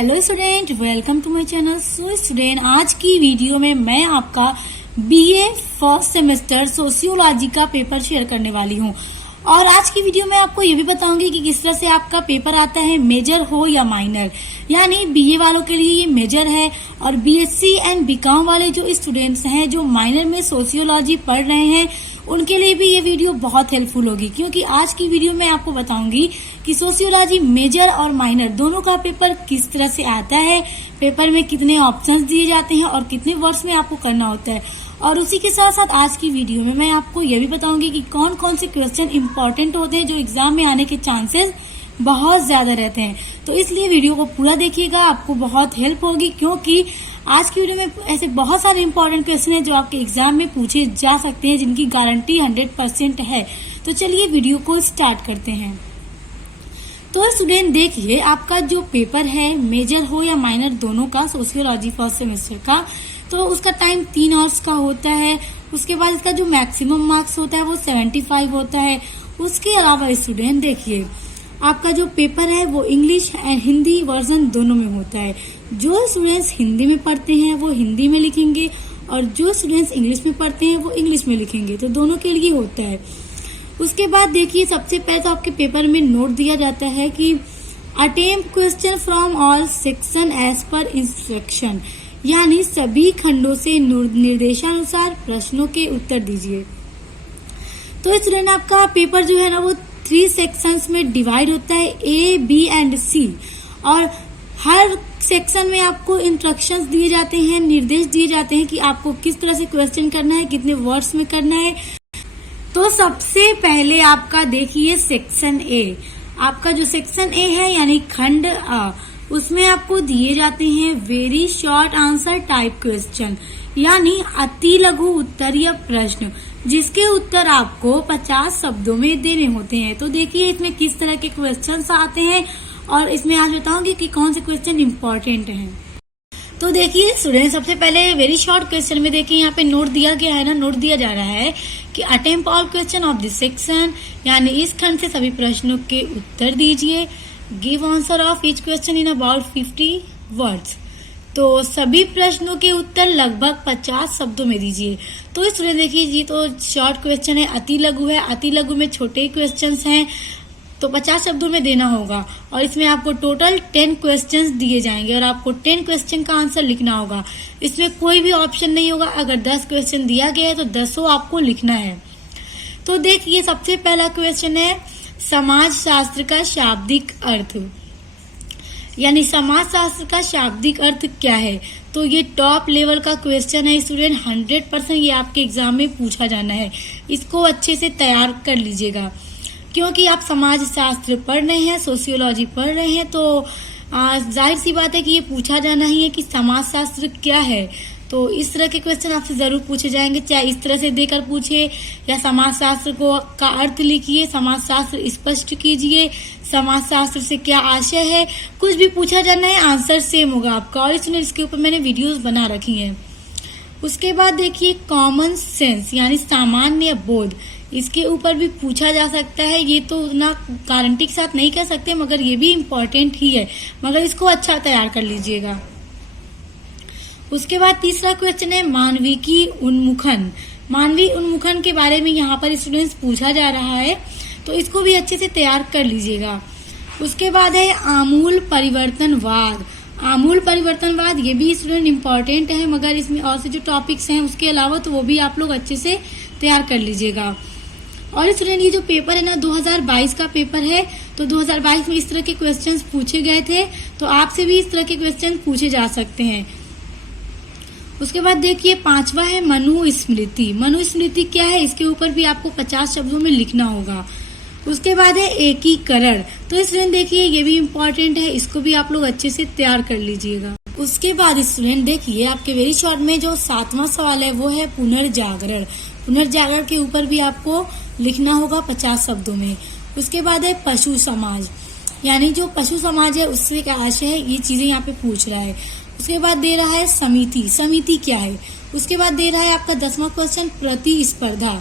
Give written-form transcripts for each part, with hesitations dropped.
Hello student, welcome to my channel. So student, आज की video में मैं आपका बीए फर्स्ट सेमेस्टर सोशियोलॉजी का पेपर शेयर करने वाली हूँ। और आज की वीडियो में आपको ये भी बताऊंगी कि किस तरह से आपका पेपर आता है, मेजर हो या माइनर। यानी बीए वालों के लिए ये मेजर है और बीएससी एंड बीकॉम वाले जो स्टूडेंट्स हैं जो माइनर में सोशियोलॉजी पढ़ रहे हैं उनके लिए भी ये वीडियो बहुत हेल्पफुल होगी, क्योंकि आज की वीडियो में आपको बताऊंगी कि सोशियोलॉजी मेजर और माइनर दोनों का पेपर किस तरह से आता है, पेपर में कितने ऑप्शंस दिए जाते हैं और कितने वर्ड्स में आपको करना होता है। और उसी के साथ साथ आज की वीडियो में मैं आपको ये भी बताऊंगी कि कौन कौन से क्वेश्चन इंपॉर्टेंट होते हैं जो एग्जाम में आने के चांसेस बहुत ज्यादा रहते हैं। तो इसलिए वीडियो को पूरा देखिएगा, आपको बहुत हेल्प होगी, क्योंकि आज की वीडियो में ऐसे बहुत सारे इंपॉर्टेंट क्वेश्चन हैं जो आपके एग्जाम में पूछे जा सकते हैं, जिनकी गारंटी 100% है। तो चलिए वीडियो को स्टार्ट करते हैं। तो स्टूडेंट देखिए, आपका जो पेपर है मेजर हो या माइनर दोनों का, सोशियोलॉजी फर्स्ट सेमेस्टर का, तो उसका टाइम 3 आवर्स का होता है। उसके बाद इसका जो मैक्सिमम मार्क्स होता है वो 75 होता है। उसके अलावा स्टूडेंट देखिए, आपका जो पेपर है वो इंग्लिश एंड हिंदी वर्जन दोनों में होता है। जो स्टूडेंट्स हिंदी में पढ़ते हैं वो हिंदी में लिखेंगे और जो स्टूडेंट्स इंग्लिश में पढ़ते हैं वो इंग्लिश में लिखेंगे, तो दोनों के लिए होता है। उसके बाद देखिए, सबसे पहले तो आपके पेपर में नोट दिया जाता है कि attempt question from all section as per instruction, यानी सभी खंडों से निर्देशानुसार प्रश्नों के उत्तर दीजिए। तो स्टूडेंट, आपका पेपर जो है ना वो 3 सेक्शंस में डिवाइड होता है, ए, बी एंड सी। और हर सेक्शन में आपको इंस्ट्रक्शंस दिए जाते हैं, निर्देश दिए जाते हैं कि आपको किस तरह से क्वेश्चन करना है, कितने वर्ड्स में करना है। तो सबसे पहले आपका देखिए सेक्शन ए। आपका जो सेक्शन ए है यानी खंड अ, उसमें आपको दिए जाते हैं very short answer type question, यानी अति लघु उत्तर या प्रश्न, जिसके उत्तर आपको 50 शब्दों में देने होते हैं। तो देखिए इसमें किस तरह के क्वेश्चंस आते हैं और इसमें आज बताऊंगी कि कौन से क्वेश्चन इम्पोर्टेंट हैं। तो देखिए स्टूडेंट, सबसे पहले वेरी शॉर्ट क्वेश्चन में देखिए यहाँ पे नोट दिया गया है ना, नोट दिया जा रहा है कि attempt all question of this section, यानी इस खंड से सभी प्रश्नों के उत्तर दीजिए। Give answer of each question in about 50 words. तो सभी प्रश्नों के उत्तर लगभग 50 शब्दों में दीजिए। तो स्टूडेंट देखिए, ये तो शॉर्ट क्वेश्चन है, अति लघु है, अति लघु में छोटे क्वेश्चंस हैं, तो 50 शब्दों में देना होगा। और इसमें आपको टोटल 10 क्वेश्चंस दिए जाएंगे और आपको 10 क्वेश्चन का आंसर लिखना होगा। इसमें कोई भी ऑप्शन नहीं होगा। अगर 10 क्वेश्चन दिया गया है तो 10 आपको लिखना है। तो देखिए, सबसे पहला क्वेश्चन है समाज शास्त्र का शाब्दिक अर्थ, यानी समाज शास्त्र का शाब्दिक अर्थ क्या है। तो ये टॉप लेवल का क्वेश्चन है स्टूडेंट, 100% ये आपके एग्जाम में पूछा जाना है। इसको अच्छे से तैयार कर लीजिएगा, क्योंकि आप समाज शास्त्र पढ़ रहे हैं, सोशियोलॉजी पढ़ रहे हैं, तो जाहिर सी बात है कि ये पूछा जाना ही है कि समाज शास्त्र क्या है। तो इस तरह के क्वेश्चन आपसे जरूर पूछे जाएंगे, चाहे इस तरह से देकर पूछे या समाज शास्त्र को का अर्थ लिखिए, समाज शास्त्र स्पष्ट कीजिए, समाज शास्त्र से क्या आशय है, कुछ भी पूछा जाना है, आंसर सेम होगा आपका। और इसके ऊपर मैंने वीडियोस बना रखी हैं। उसके बाद देखिए कॉमन सेंस, यानी सामान्य बोध, इसके ऊपर भी पूछा जा सकता है। ये तो ना गारंटी के साथ नहीं कह सकते, मगर ये भी इम्पोर्टेंट ही है, मगर इसको अच्छा तैयार कर लीजिएगा। उसके बाद तीसरा क्वेश्चन है मानविकी उन्मुखन। मानवीय उन्मुखन के बारे में यहाँ पर स्टूडेंट्स पूछा जा रहा है, तो इसको भी अच्छे से तैयार कर लीजिएगा। उसके बाद है आमूल परिवर्तनवाद। आमूल परिवर्तनवाद ये भी स्टूडेंट इम्पोर्टेंट है, मगर इसमें और से जो टॉपिक्स हैं उसके अलावा तो वो भी आप लोग अच्छे से तैयार कर लीजिएगा। और स्टूडेंट, ये जो पेपर है ना 2022 का पेपर है, तो 2022 में इस तरह के क्वेश्चंस पूछे गए थे, तो आपसे भी इस तरह के क्वेश्चन पूछे जा सकते हैं। उसके बाद देखिए 5वां है मनुस्मृति। मनुस्मृति क्या है, इसके ऊपर भी आपको 50 शब्दों में लिखना होगा। उसके बाद है एकीकरण। तो स्टूडेंट देखिए, ये भी इम्पोर्टेंट है, इसको भी आप लोग अच्छे से तैयार कर लीजिएगा। उसके बाद स्टूडेंट देखिए, आपके वेरी शॉर्ट में जो 7वां सवाल है वो है पुनर्जागरण। पुनर्जागरण के ऊपर भी आपको लिखना होगा 50 शब्दों में। उसके बाद है पशु समाज, यानी जो पशु समाज है उससे क्या आशय है, ये चीजें यहाँ पे पूछ रहा है। उसके बाद दे रहा है समिति, समिति क्या है। उसके बाद दे रहा है आपका 10वां क्वेश्चन प्रतिस्पर्धा।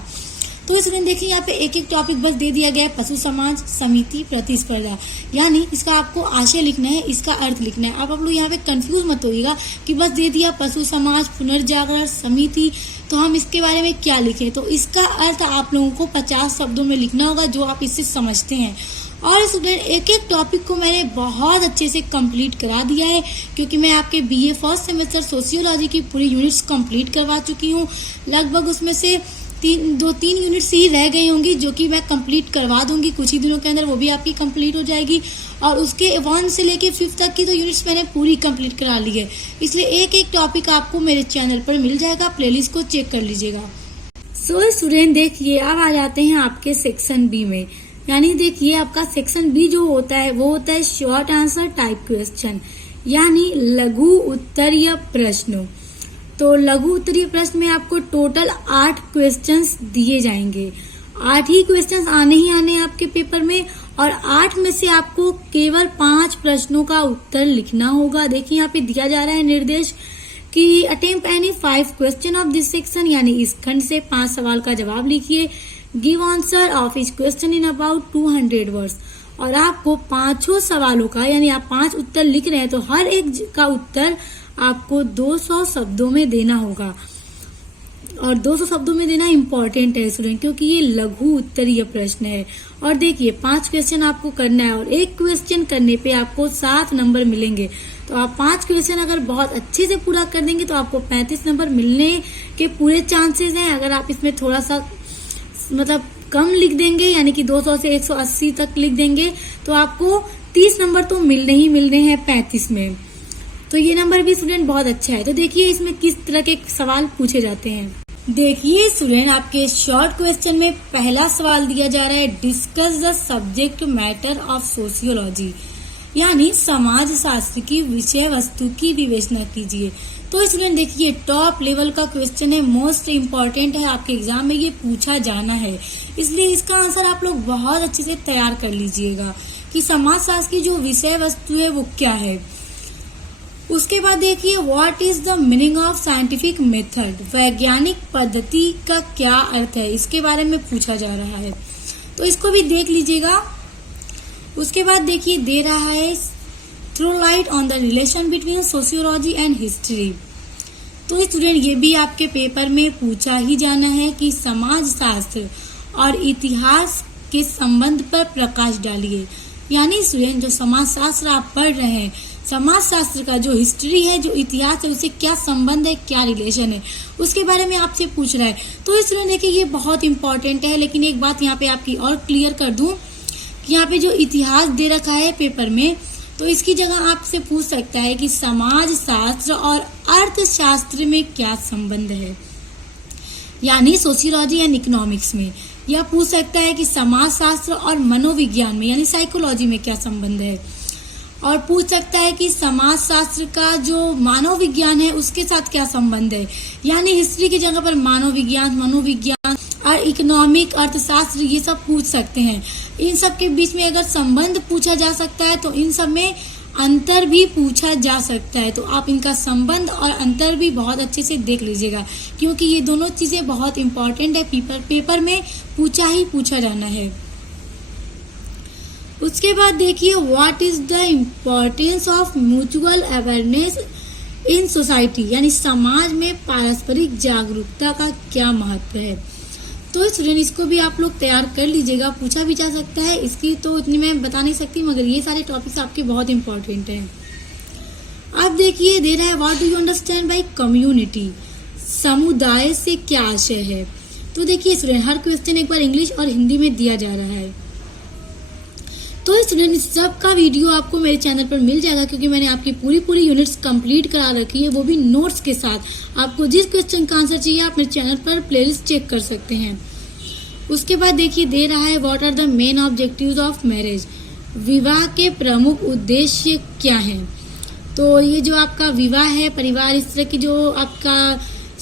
तो स्टूडेंट देखिए यहाँ पे एक एक टॉपिक बस दे दिया गया है, पशु समाज, समिति, प्रतिस्पर्धा। यानी इसका आपको आशय लिखना है, इसका अर्थ लिखना है। आप लोग यहाँ पे कंफ्यूज मत होइएगा कि बस दे दिया पशु समाज, पुनर्जागरण, समिति, तो हम इसके बारे में क्या लिखें। तो इसका अर्थ आप लोगों को 50 शब्दों में लिखना होगा जो आप इससे समझते हैं। और स्टूडेंट एक एक टॉपिक को मैंने बहुत अच्छे से कंप्लीट करा दिया है, क्योंकि मैं आपके बीए फर्स्ट सेमेस्टर सोशियोलॉजी की पूरी यूनिट्स कंप्लीट करवा चुकी हूँ। लगभग उसमें से 2-3 यूनिट्स ही रह गई होंगी जो कि मैं कंप्लीट करवा दूंगी कुछ ही दिनों के अंदर, वो भी आपकी कंप्लीट हो जाएगी। और उसके 1 से लेके 5 तक की तो यूनिट्स मैंने पूरी कंप्लीट करा ली है, इसलिए एक एक टॉपिक आपको मेरे चैनल पर मिल जाएगा, प्लेलिस्ट को चेक कर लीजिएगा। सो स्टूडेंट देखिए अब आ जाते हैं आपके सेक्शन बी में। यानी देखिए आपका सेक्शन बी जो होता है वो होता है शॉर्ट आंसर टाइप क्वेश्चन, यानी लघु उत्तरीय प्रश्न। तो लघु उत्तरीय प्रश्न में आपको टोटल 8 क्वेश्चंस दिए जाएंगे। 8 ही क्वेश्चंस आने ही आने हैं आपके पेपर में, और 8 में से आपको केवल 5 प्रश्नों का उत्तर लिखना होगा। देखिए यहाँ पे दिया जा रहा है निर्देश कि attempt any 5 question of this section, यानी इस खंड से 5 सवाल का जवाब लिखिए। Give answer of each question in about 200 words. और आपको 5 सवालों का, यानी आप 5 उत्तर लिख रहे हैं तो हर एक का उत्तर आपको 200 शब्दों में देना होगा। और 200 शब्दों में देना इम्पोर्टेंट है स्टूडेंट, क्योंकि ये लघु उत्तरीय प्रश्न है। और देखिए 5 क्वेश्चन आपको करना है, और एक क्वेश्चन करने पे आपको 7 नंबर मिलेंगे। तो आप 5 क्वेश्चन अगर बहुत अच्छे से पूरा कर देंगे तो आपको 35 नंबर मिलने के पूरे चांसेस हैं। अगर आप इसमें थोड़ा सा मतलब कम लिख देंगे, यानी कि 200 से 180 तक लिख देंगे, तो आपको 30 नंबर तो मिलने ही मिलने हैं 35 में। तो ये नंबर भी स्टूडेंट बहुत अच्छा है। तो देखिए इसमें किस तरह के सवाल पूछे जाते हैं। देखिए स्टूडेंट आपके शॉर्ट क्वेश्चन में पहला सवाल दिया जा रहा है, discuss the subject matter of sociology, यानी समाज शास्त्र की विषय वस्तु की विवेचना कीजिए। तो स्टूडेंट देखिए टॉप लेवल का क्वेश्चन है, मोस्ट इम्पॉर्टेंट है, आपके एग्जाम में ये पूछा जाना है, इसलिए इसका आंसर आप लोग बहुत अच्छे से तैयार कर लीजिएगा कि समाज शास्त्र की जो विषय वस्तु है वो क्या है। उसके बाद देखिए what is the meaning of scientific method, वैज्ञानिक पद्धति का क्या अर्थ है, इसके बारे में पूछा जा रहा है, तो इसको भी देख लीजिएगा। उसके बाद देखिए दे रहा है throw light on the relation between sociology and history. तो स्टूडेंट ये भी आपके पेपर में पूछा ही जाना है कि समाज शास्त्र और इतिहास के संबंध पर प्रकाश डालिए। यानी स्टूडेंट जो समाज शास्त्र आप पढ़ रहे हैं, समाज शास्त्र का जो हिस्ट्री है, जो इतिहास है, उससे क्या संबंध है, क्या रिलेशन है, उसके बारे में आपसे पूछ रहा है। तो स्टूडेंट देखिए ये बहुत इंपॉर्टेंट है। लेकिन एक बात यहाँ पे आपकी और क्लियर कर दूं कि यहाँ पे जो इतिहास दे रखा है पेपर में, तो इसकी जगह आपसे पूछ सकता है कि समाज शास्त्र और अर्थशास्त्र में क्या संबंध है, यानी सोशियोलॉजी एंड इकोनॉमिक्स में। या पूछ सकता है कि समाज शास्त्र और मनोविज्ञान में, यानी साइकोलॉजी में क्या संबंध है। और पूछ सकता है कि समाज शास्त्र का जो मानव विज्ञान है उसके साथ क्या संबंध है, यानी हिस्ट्री की जगह पर मानव विज्ञान, मनोविज्ञान और इकोनॉमिक, अर्थशास्त्र, ये सब पूछ सकते हैं। इन सब के बीच में अगर संबंध पूछा जा सकता है तो इन सब में अंतर भी पूछा जा सकता है। तो आप इनका संबंध और अंतर भी बहुत अच्छे से देख लीजिएगा, क्योंकि ये दोनों चीजें बहुत इंपॉर्टेंट है, पेपर में पूछा जाना है। उसके बाद देखिए what is the importance of mutual awareness in society, यानी समाज में पारस्परिक जागरूकता का क्या महत्व है। तो स्टूडेंट इसको भी आप लोग तैयार कर लीजिएगा, पूछा भी जा सकता है। इसकी तो इतनी मैं बता नहीं सकती, मगर ये सारे टॉपिक्स आपके बहुत इंपॉर्टेंट हैं। अब देखिए दे रहा है what do you understand by community, समुदाय से क्या आशय है। तो देखिए स्टूडेंट हर क्वेश्चन एक बार इंग्लिश और हिंदी में दिया जा रहा है। तो स्टूडेंट इस सब का वीडियो आपको मेरे चैनल पर मिल जाएगा, क्योंकि मैंने आपकी पूरी यूनिट्स कंप्लीट करा रखी है, वो भी नोट्स के साथ। आपको जिस क्वेश्चन का आंसर चाहिए आप मेरे चैनल पर प्लेलिस्ट चेक कर सकते हैं। उसके बाद देखिए दे रहा है what are the main objectives of marriage, विवाह के प्रमुख उद्देश्य क्या हैं। तो ये जो आपका विवाह है, परिवार, इस तरह की जो आपका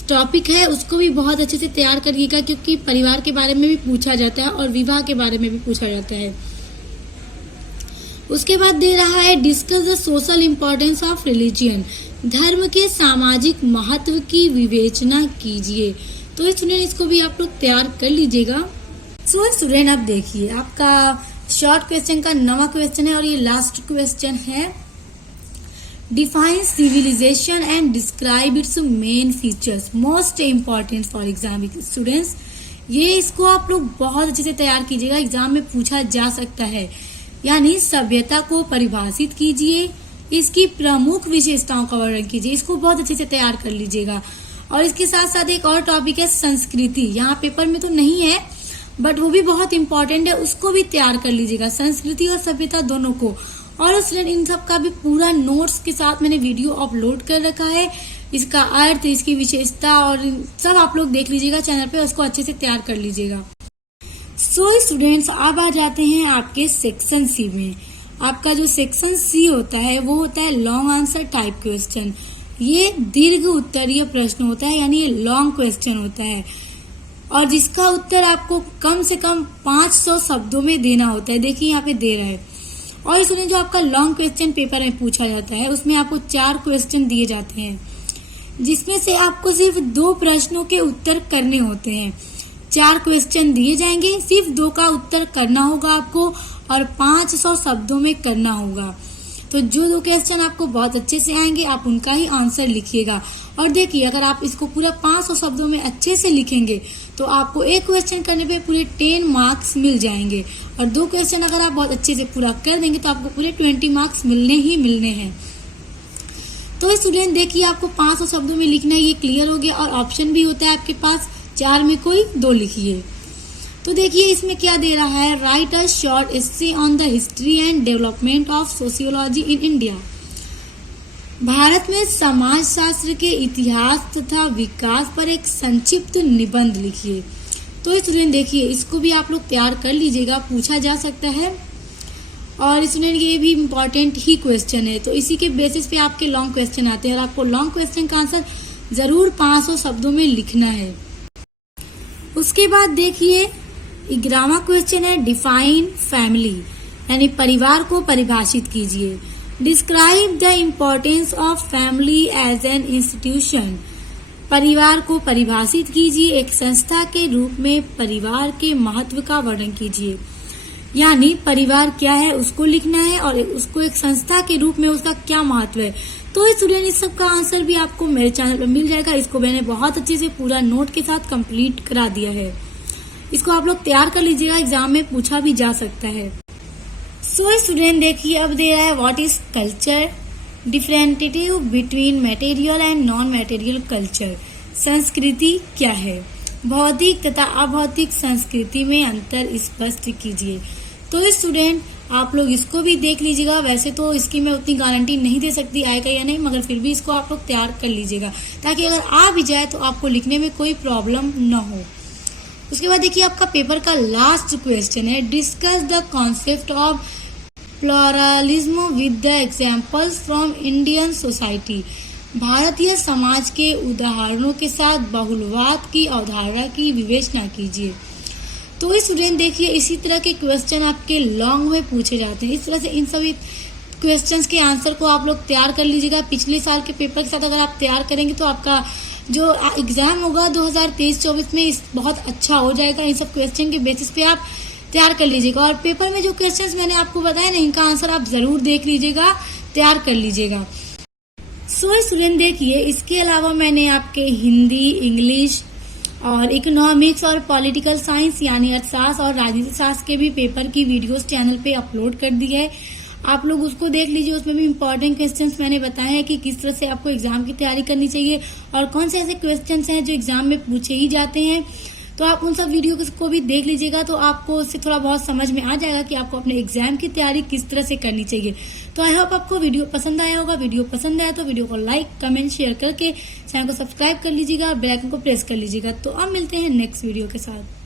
टॉपिक है उसको भी बहुत अच्छे से तैयार करिएगा, क्योंकि परिवार के बारे में भी पूछा जाता है और विवाह के बारे में भी पूछा जाता है। उसके बाद दे रहा है discuss the social importance of religion, धर्म के सामाजिक महत्व की विवेचना कीजिए। तो स्टूडेंट इसको भी आप लोग तैयार कर लीजिएगा। सो स्टूडेंट अब देखिए आपका शॉर्ट क्वेश्चन का 9वां क्वेश्चन है और ये लास्ट क्वेश्चन है। Define civilisation and describe its main features, most important for exam students. ये इसको आप लोग बहुत अच्छे से तैयार कीजिएगा, एग्जाम में पूछा जा सकता है। यानी सभ्यता को परिभाषित कीजिए, इसकी प्रमुख विशेषताओं का वर्णन कीजिए, इसको बहुत अच्छे से तैयार कर लीजिएगा। और इसके साथ साथ एक और टॉपिक है संस्कृति, यहाँ पेपर में तो नहीं है बट वो भी बहुत इंपॉर्टेंट है, उसको भी तैयार कर लीजिएगा, संस्कृति और सभ्यता दोनों को। और स्टूडेंट इन सब का भी पूरा नोट्स के साथ मैंने वीडियो अपलोड कर रखा है, इसका अर्थ, इसकी विशेषता और सब आप लोग देख लीजिएगा चैनल पे, उसको अच्छे से तैयार कर लीजिएगा। सो स्टूडेंट्स अब आ जाते हैं आपके सेक्शन सी में। आपका जो सेक्शन सी होता है वो होता है लॉन्ग आंसर टाइप क्वेश्चन। ये दीर्घ उत्तरीय प्रश्न होता है, यानी ये लॉन्ग क्वेश्चन होता है और जिसका उत्तर आपको कम से कम 500 शब्दों में देना होता है। देखिए यहाँ पे दे रहा है। और इसमें जो आपका लॉन्ग क्वेश्चन पेपर में पूछा जाता है उसमें आपको 4 क्वेश्चन दिए जाते हैं, जिसमें से आपको सिर्फ 2 प्रश्नों के उत्तर करने होते हैं। 4 क्वेश्चन दिए जाएंगे, सिर्फ 2 का उत्तर करना होगा आपको और 500 शब्दों में करना होगा। तो जो 2 क्वेश्चन आपको बहुत अच्छे से आएंगे आप उनका ही आंसर लिखिएगा। और देखिए अगर आप इसको पूरा 500 शब्दों में अच्छे से लिखेंगे तो आपको एक क्वेश्चन करने पे पूरे 10 मार्क्स मिल जाएंगे और 2 क्वेश्चन अगर आप बहुत अच्छे से पूरा कर देंगे तो आपको पूरे 20 मार्क्स मिलने ही मिलने हैं। तो स्टूडेंट देखिए आपको 500 शब्दों में लिखना है, ये क्लियर हो गया। और ऑप्शन भी होता है आपके पास, 4 में कोई 2 लिखिए। तो देखिए इसमें क्या दे रहा है, right a short essay on the history and development of sociology in India. Bharat में समाजशास्त्र के इतिहास तथा विकास पर एक संक्षिप्त निबंध लिखिए। तो स्टूडेंट देखिए इसको भी आप लोग तैयार कर लीजिएगा, पूछा जा सकता है और स्टूडेंट ये भी इम्पोर्टेंट ही क्वेश्चन है। तो इसी के बेसिस पे आपके लॉन्ग क्वेश्चन आते हैं और आपको लॉन्ग क्वेश्चन का आंसर जरूर 500 शब्दों में लिखना है। उसके बाद देखिए 11वां क्वेश्चन है डिफाइन फैमिली, यानी परिवार को परिभाषित कीजिए। Describe the importance of family as an institution. परिवार को परिभाषित कीजिए, एक संस्था के रूप में परिवार के महत्व का वर्णन कीजिए। यानी परिवार क्या है उसको लिखना है और उसको एक संस्था के रूप में उसका क्या महत्व है। तो स्टूडेंट इस सब का आंसर भी आपको मेरे चैनल पर मिल जाएगा। इसको मैंने बहुत अच्छे से पूरा नोट के साथ कंप्लीट करा दिया है, इसको आप लोग तैयार कर लीजिएगा, एग्जाम में पूछा भी जा सकता है। सो स्टूडेंट देखिए अब दे रहा है what is culture, differentiate between material and non material culture. संस्कृति क्या है, भौतिक तथा अभौतिक संस्कृति में अंतर स्पष्ट कीजिए। तो स्टूडेंट आप लोग इसको भी देख लीजिएगा। वैसे तो इसकी मैं उतनी गारंटी नहीं दे सकती आएगा या नहीं, मगर फिर भी इसको आप लोग तैयार कर लीजिएगा ताकि अगर आ भी जाए तो आपको लिखने में कोई प्रॉब्लम न हो। उसके बाद देखिए आपका पेपर का लास्ट क्वेश्चन है discuss the concept of pluralism with the examples from Indian society. Bharatiya Samaj के उदाहरणों के साथ बहुलवाद की अवधारणा की विवेचना कीजिए। तो स्टूडेंट देखिए इसी तरह के क्वेश्चन आपके लॉन्ग में पूछे जाते हैं। इस तरह से इन सभी क्वेश्चंस के आंसर को आप लोग तैयार कर लीजिएगा। पिछले साल के पेपर के साथ अगर आप तैयार करेंगे तो आपका जो एग्जाम होगा 2023-24 में बहुत अच्छा हो जाएगा। इन सब क्वेश्चन के बेसिस पे आप तैयार कर लीजिएगा और पेपर में जो क्वेश्चंस मैंने आपको बताया ना इनका आंसर आप जरूर देख लीजिएगा, तैयार कर लीजिएगा। सो स्टूडेंट देखिए इसके अलावा मैंने आपके हिंदी, इंग्लिश और इकोनॉमिक्स और पॉलिटिकल साइंस यानी अर्थशास्त्र और राजनीति शास्त्र के भी पेपर की वीडियोस चैनल पे अपलोड कर दी है। आप लोग उसको देख लीजिए, उसमें भी इम्पोर्टेंट क्वेश्चंस मैंने बताए हैं कि किस तरह से आपको एग्जाम की तैयारी करनी चाहिए और कौन से ऐसे क्वेश्चंस हैं जो एग्जाम में पूछे ही जाते हैं। तो आप उन सब वीडियो को भी देख लीजिएगा तो आपको उससे थोड़ा बहुत समझ में आ जाएगा कि आपको अपने एग्जाम की तैयारी किस तरह से करनी चाहिए। तो आई होप आपको वीडियो पसंद आया होगा। वीडियो पसंद आया तो वीडियो को लाइक, कमेंट, शेयर करके चैनल को सब्सक्राइब कर लीजिएगा, बेल आइकन को प्रेस कर लीजिएगा। तो अब मिलते हैं नेक्स्ट वीडियो के साथ।